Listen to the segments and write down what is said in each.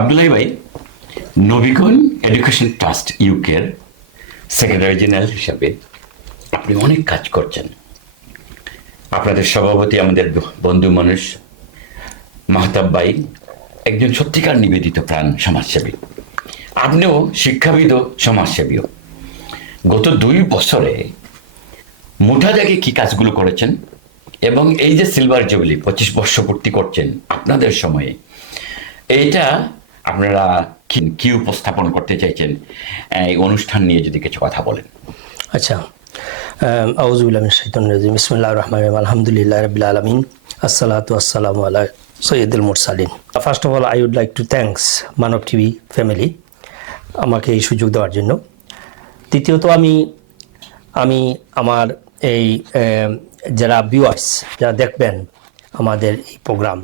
আবদুল্লাহ ভাই Nabikaran education trust ইউকের secretary general হিসাবে আপনি অনেক কাজ করছেন। আপনাদের সভাপতি আমাদের বন্ধু মানুষ, মাহতাব ভাই, একজন সত্যিকার নিবেদিত প্রাণ সমাজসেবী। আপনিও শিক্ষাবিদ সমাজসেবীও। গত দুই বছরে মোটা জায়গায় কি কাজগুলো করেছেন এবং এই যে সিলভার জুবিলি পঁচিশ বর্ষ পূর্তি করছেন আপনাদের সময়ে, এইটা আপনারা কি উপস্থাপন করতে চাইছেন? এই অনুষ্ঠান নিয়ে যদি কিছু কথা বলেন। আচ্ছা আউজুবিল্লাহ শাইতান রাজিম। বিসমিল্লাহির রহমানির রহিম। আলহামদুলিল্লাহ রাব্বিল আলামিন। আসসালাতু আসসালামু আলা সৈয়দুল মুরসালিন। First of all I would like to thanks Manab TV family আমাকে এই সুযোগ দেওয়ার জন্য। দ্বিতীয়ত, আমি আমি আমার এই যারা ভিউয়ার্স যারা দেখবেন আমাদের এই প্রোগ্রাম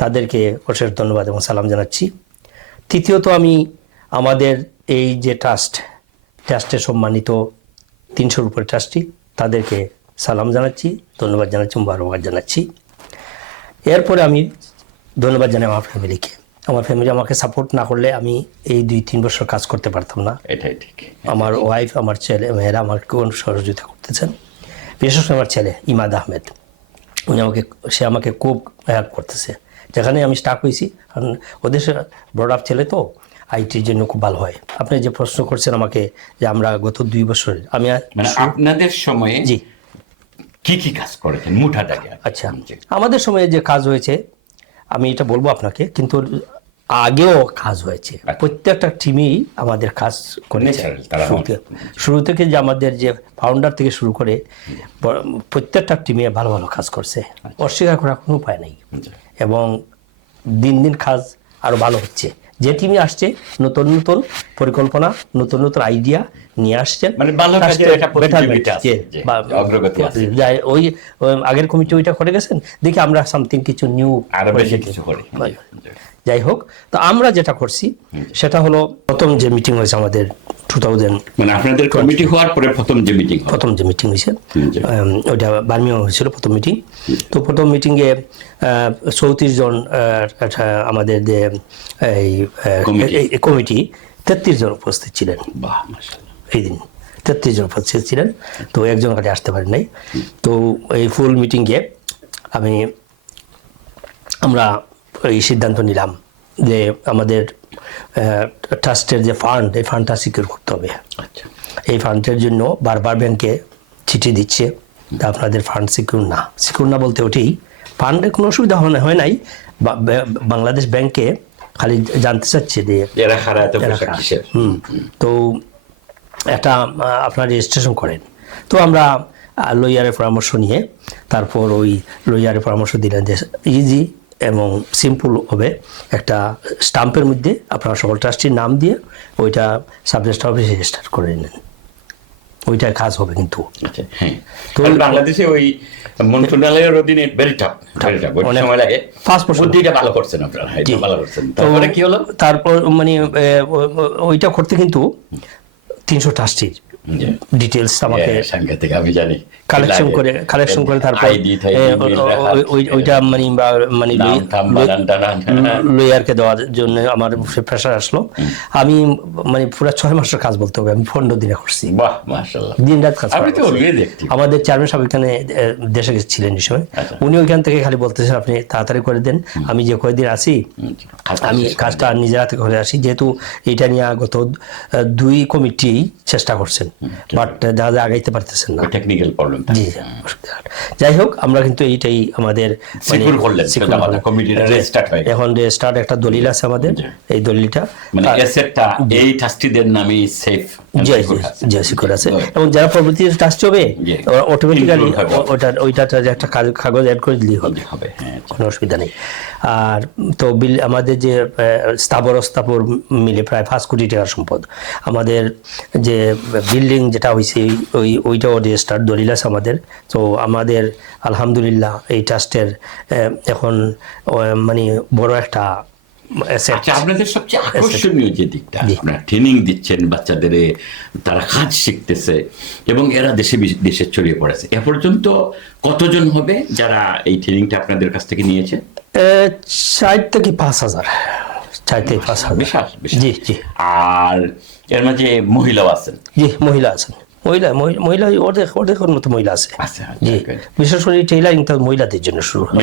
তাদেরকে অশেষ ধন্যবাদ এবং সালাম জানাচ্ছি। তৃতীয়ত আমি আমাদের এই যে ট্রাস্ট ট্রাস্টের সম্মানিত তিনশোর উপরে ট্রাস্টি তাদেরকে সালাম জানাচ্ছি ধন্যবাদ জানাচ্ছি মুবারকবাদ জানাচ্ছি। এরপরে আমি ধন্যবাদ জানাই আমার ফ্যামিলিকে। আমার ফ্যামিলি আমাকে সাপোর্ট না করলে আমি এই দুই তিন বছর কাজ করতে পারতাম না। এটাই ঠিক আমার ওয়াইফ আমার ছেলে মেয়েরা আমার কোন সহযোগিতা করতেছেন। বিশেষ করে আমার ছেলে ইমাদ আহমেদ। উনি আমাকে সে আমাকে খুব হেল্প করতেছে। যেখানে আমি স্টাক হয়েছি কারণ ওদের বড় আপ ছেলে তো আইটির জন্য খুব ভালো হয়। আপনি যে প্রশ্ন করছেন আমাকে যে আমরা গত দুই বছর আমি মানে আপনাদের সময়ে জি। কি কি কাজ করেছেন? মুঠা দাগে আচ্ছা আমাদের সময়ে যে কাজ হয়েছে আমি এটা বলব আপনাকে কিন্তু আগেও কাজ হয়েছে। প্রত্যেকটা টিমই আমাদের কাজ করেছে। শুরুতে শুরু থেকে যে আমাদের যে ফাউন্ডার থেকে শুরু করে প্রত্যেকটা টিমে ভালো ভালো কাজ করছে। অস্বীকার করার কোনো উপায় নেই। এবং দিন দিন কাজ আরও ভালো হচ্ছে। যে টিমে আসছে নতুন নতুন পরিকল্পনা নতুন নতুন আইডিয়া নিয়ে আসছেন মানে ভালো ওই ওই আগের কমিটি ওইটা করে গেছেন দেখি আমরা সামথিং কিছু নিউ আরও বেশি কিছু করি। যাই হোক তো আমরা যেটা করছি সেটা হলো প্রথম যে মিটিং হয়েছে আমাদের টু থাউজেন্ড মানে আপনাদের কমিটি হওয়ার পরে প্রথম যে মিটিং প্রথম যে মিটিং হয়েছে ওইটা বার্মিও হয়েছিল প্রথম মিটিং তো প্রথম মিটিংয়ে চৌত্রিশ জন আমাদের যে এই কমিটি। তেত্রিশ জন উপস্থিত ছিলেন। বাহ এই দিন তেত্রিশ জন উপস্থিত ছিলেন। তো একজন কাছে আসতে পারেন নাই। তো এই ফুল মিটিংয়ে আমি আমরা এই সিদ্ধান্ত নিলাম যে আমাদের ট্রাস্টের যে ফান্ড এই ফান্ডটা সিকিউর করতে হবে। আচ্ছা। এই ফান্ডের জন্য বারবার ব্যাংকে চিঠি দিচ্ছে তা আপনাদের ফান্ড সিকিউর না। সিকিউর না বলতে ওঠেই। ফান্ডের কোনো অসুবিধা হয় না- হয় নাই। বাংলাদেশ ব্যাংকে খালি জানতে চাচ্ছে যে হুম। তো একটা আপনার রেজিস্ট্রেশন করেন। তো আমরা লয়ারের পরামর্শ নিয়ে তারপর ওই লয়ারের পরামর্শ দিলেন যে ইজি এবং সিম্পল হবে একটা স্টাম্পের মধ্যে আপনার সকল ট্রাস্টির নাম দিয়ে ওইটা সাবজেক্ট অফিসে রেজিস্টার করে নেন। ওইটা কাজ হবে কিন্তু। আচ্ছা হ্যাঁ। তো- তো বাংলাদেশে ওই মন্ত্রণালয়ের অধীনে ভেরি টাফ ভেরি টাফ অনেক- সময় লাগে। process। বুদ্ধিটা ভালো করছেন আপনারা এটা ভালো করছেন। তারপরে কি হলো? তারপর মানে ওইটা করতে কিন্তু তিনশো ট্রাস্টির। ডিটেলস আমাকে হ্যাঁ, সাংঘাতিক আমি জানি। কালেকশন করে কালেকশন করে তারপর ওইটা মানে মানে নাম টাম বানান টানান লয়ারকে দেওয়ার জন্য আমার প্রেশার আসলো। আমি মানে পুরো ছয় মাসের কাজ বলতে হবে আমি পনেরো দিনে করছি। বাহ মাশাআল্লাহ। দিন রাত কাজ তো। আমাদের চেয়ারম্যান সাহেব এখানে দেশে ছিলেন এই সময়। আচ্ছা। উনি ওইখান থেকে খালি বলতেছেন আপনি তাড়াতাড়ি করে দেন। আমি যে কয়েকদিন আছি আমি কাজটা নিজের হাতে করে আসি। যেহেতু এটা নিয়ে গত দুই কমিটি চেষ্টা করছেন। বাট জাহাজে আগাইতে পারতেছেন না। টেকনিক্যাল প্রবলেম জি যাই হোক আমরা কিন্তু এইটাই আমাদের মানে হয়ে। এখন রেজিস্টার্ড একটা দলিল আছে আমাদের এই দলিলটা। মানে অ্যাসেটটা এই ট্রাস্টিদের নামে সেফ জি জি জি সিকিউর আছে এবং যারা প্রভৃতি ট্রাস্ট হবে। অটোমেটিক্যালি। ওটা ওইটাতে একটা কাগজ অ্যাড করে দিলেই হবে। হবে হ্যাঁ কোনো অসুবিধা নেই। আর তো বিল আমাদের যে স্থাবর স্থাপর মিলে প্রায় পাঁচ কোটি টাকার সম্পদ। আমাদের যে বিল্ডিং যেটা হয়েছে ওই- ওই ওইটাও রেজিস্টার দলিল আছে আমাদের। তো আমাদের আলহামদুলিল্লাহ এই ট্রাস্টের এখন মানে বড় একটা আচ্ছা আপনাদের সবচেয়ে আকর্ষণীয় যে দিকটা আপনারা ট্রেনিং দিচ্ছেন বাচ্চাদের তারা কাজ শিখতেছে এবং এরা দেশে দেশে ছড়িয়ে পড়েছে। এ পর্যন্ত কতজন হবে যারা এই ট্রেনিংটা আপনাদের কাছ থেকে নিয়েছে? ষাট থেকে পাঁচ হাজার। চাইতে পাঁচ হাজার। জি জি। আর এর মাঝে মহিলাও আছেন। জি মহিলা আছেন। মহিলা মহিলা অর্ধেক অর্ধেকের মতো মহিলা আছে। আচ্ছা, আচ্ছা, জি। বিশেষ করে টেইলারিংটা মহিলাদের জন্য শুরু হয়।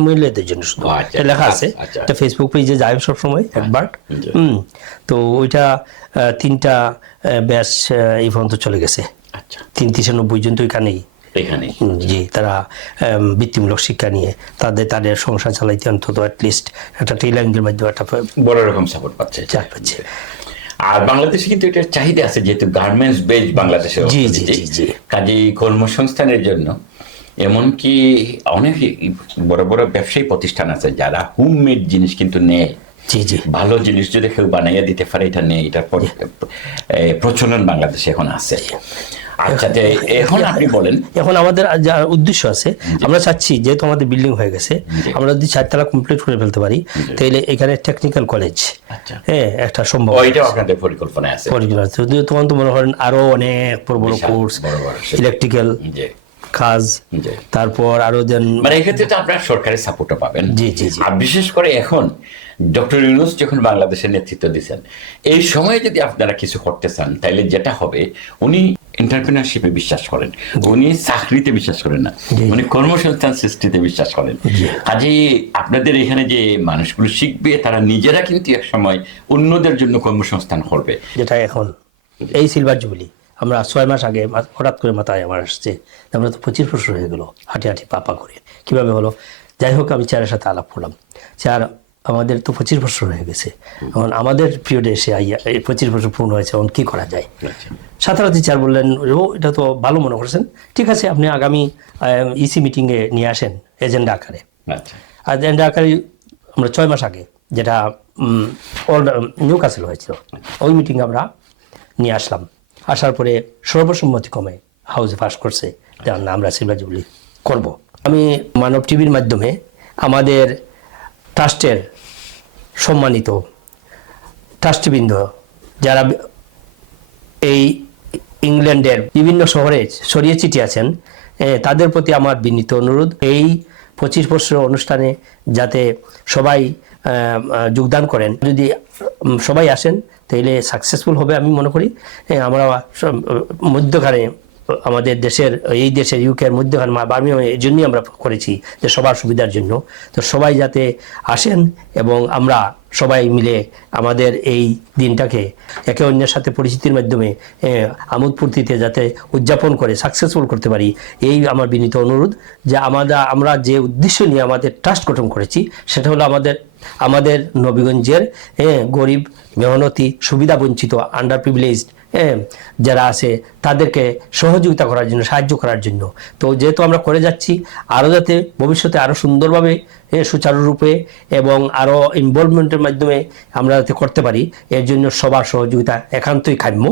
মহিলাদের জন্য ও, আচ্ছা, লেখা আছে। এটা ফেসবুক পেজে যায় সবসময় একবার। হুম। তো ওইটা তিনটা ব্যাচ এই পর্যন্ত চলে গেছে। তিন তিরানব্বই জন তো এখানেই। এখানে জি তারা বৃত্তিমূলক শিক্ষা নিয়ে তাদের তাদের সংসার চালাইতে অন্তত অ্যাটলিস্ট একটা টেইলারিংয়ের মাধ্যমে একটা বড় রকম সাপোর্ট পাচ্ছে। পাচ্ছে। আর বাংলাদেশে কিন্তু এটার চাহিদা আছে যেহেতু গার্মেন্টস বেজ বাংলাদেশে কাজে জি, জি, জি। কাজেই কর্মসংস্থানের জন্য। এমনকি অনেক বড় বড় ব্যবসায়ী প্রতিষ্ঠান আছে যারা হোমমেড জিনিস কিন্তু নেয়। জি জি। ভালো জিনিস যদি কেউ বানাইয়া দিতে পারে এটা নেই এটা প্রচলন বাংলাদেশে এখন আছে। আচ্ছা এখন আপনি বলেন। এখন আমাদের যা উদ্দেশ্য আছে আমরা চাচ্ছি যেহেতু আমাদের বিল্ডিং হয়ে গেছে আমরা যদি চারতলা কমপ্লিট করে ফেলতে পারি তাহলে এখানে টেকনিক্যাল কলেজ আচ্ছা। হ্যাঁ একটা সম্ভব। আপনাদের পরিকল্পনায় আছে। পরিকল্পনা আছে। তখন তো মনে করেন আরও অনেক বড় বড় কোর্স ইলেকট্রিক্যাল কাজ। তারপর আরও দেন মানে এক্ষেত্রে তো আপনার সরকারি সাপোর্টও পাবেন। জি, জি। আর বিশেষ করে এখন ডক্টর ইউনুস যখন বাংলাদেশের নেতৃত্ব দিচ্ছেন এই সময়ে যদি আপনারা কিছু করতে চান তাইলে যেটা হবে উনি এন্টারপ্রিনারশিপে বিশ্বাস করেন। উনি চাকরিতে বিশ্বাস করেন না। উনি কর্মসংস্থান সৃষ্টিতে বিশ্বাস করেন। জি। কাজেই আপনাদের এখানে যে মানুষগুলো শিখবে তারা নিজেরা কিন্তু এক সময় অন্যদের জন্য কর্মসংস্থান করবে। যেটা এখন। এই সিলভার জুবিলি আমরা ছয় মাস আগে হঠাৎ করে মাথায় আমার আসছে। আমরা তো পঁচিশ বছর হয়ে গেলো হাঁটি হাঁটি পাপা করে কীভাবে হলো? যাই হোক আমি চেয়ারের সাথে আলাপ করলাম। চেয়ার আমাদের তো পঁচিশ বছর হয়ে গেছে। এখন আমাদের পিরিয়ডে এসে আইয়া এই পঁচিশ বছর পূর্ণ হয়েছে এখন কী করা যায়? সাঁতারাতি চেয়ার বললেন ও এটা তো ভালো মনে করছেন। ঠিক আছে আপনি আগামী ইসি মিটিংয়ে নিয়ে আসেন এজেন্ডা আকারে। আচ্ছা। আর এজেন্ডা আকারে আমরা ছয় মাস আগে যেটা নিউ কাসেল হয়েছিল ওই মিটিং আমরা নিয়ে আসলাম। আসার পরে সর্বসম্মতি কমে হাউসে পাস করছে। যে না আমরা সিলভার জুবলি করব। আমি মানব টিভির মাধ্যমে আমাদের ট্রাস্টের সম্মানিত ট্রাস্টবৃন্দ, যারা এই ইংল্যান্ডের বিভিন্ন শহরে ছড়িয়ে ছিটিয়ে আছেন তাদের প্রতি আমার বিনীত অনুরোধ। এই পঁচিশ বছর অনুষ্ঠানে যাতে সবাই যোগদান করেন। যদি সবাই আসেন তাহলে সাকসেসফুল হবে আমি মনে করি। আমরা মধ্যখানে আমাদের দেশের, এই দেশের ইউকের মধ্যখানে বার্মিয়ামে এই জন্যই আমরা করেছি যে সবার সুবিধার জন্য। তো সবাই যাতে আসেন এবং আমরা সবাই মিলে আমাদের এই দিনটাকে একে অন্যের সাথে পরিচিতির মাধ্যমে আমোদ ফুর্তিতে যাতে উদযাপন করে সাকসেসফুল করতে পারি, এই আমার বিনীত অনুরোধ যে আমাদের আমরা যে উদ্দেশ্য নিয়ে আমাদের ট্রাস্ট গঠন করেছি, সেটা হলো আমাদের আমাদের নবীগঞ্জের গরিব, মেহনতি, সুবিধা বঞ্চিত আন্ডার প্রিভিলেজড যারা আছে, তাদেরকে সহযোগিতা করার জন্য, সাহায্য করার জন্য। তো যেহেতু আমরা করে যাচ্ছি আরও যাতে ভবিষ্যতে আরও সুন্দরভাবে সুচারুরূপে এবং আরও ইনভলভমেন্টের মাধ্যমে আমরা যাতে করতে পারি, এর জন্য সবার সহযোগিতা একান্তই কাম্য।